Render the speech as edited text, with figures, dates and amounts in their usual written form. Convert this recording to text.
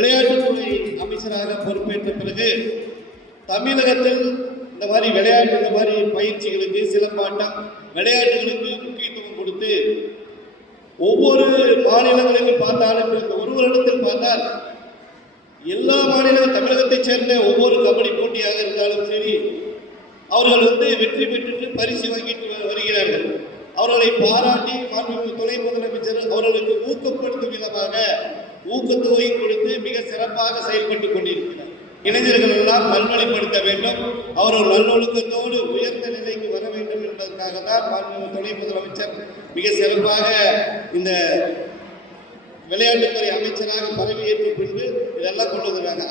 விளையாட்டுத்துறை அமைச்சராக பொறுப்பேற்ற பிறகு தமிழகத்தில் இந்த மாதிரி விளையாட்டு, இந்த மாதிரி பயிற்சிகளுக்கு, சிலம்பாட்டம் விளையாட்டுகளுக்கு முக்கியத்துவம் கொடுத்து ஒவ்வொரு மாநிலங்களிலும் பார்த்தாலும் ஒரு வருடத்தில் பார்த்தால் எல்லா மாநிலங்களும் தமிழகத்தைச் சேர்ந்த ஒவ்வொரு கபடி போட்டியாக இருந்தாலும் சரி, அவர்கள் வெற்றி பெற்று பரிசு வாங்கிட்டு வருகிறார்கள். அவர்களை பாராட்டி மாண்புமிகு துணை முதலமைச்சர் அவர்களுக்கு ஊக்கப்படுத்தும் விதமாக ஊக்கத்தொகை கொடுத்து மிக சிறப்பாக செயல்பட்டுக் கொண்டிருக்கிறார். இளைஞர்கள் எல்லாம் நல்வழிப்படுத்த வேண்டும், அவர்கள் நல்லொழுக்கத்தோடு உயர்ந்த நிலைக்கு வர வேண்டும் என்பதற்காக தான் மாண்புமிகு துணை முதலமைச்சர் மிக சிறப்பாக இந்த விளையாட்டுத்துறை அமைச்சராக பதவியேற்ற பின்பு இதெல்லாம் கொண்டு வந்துடுறாங்க.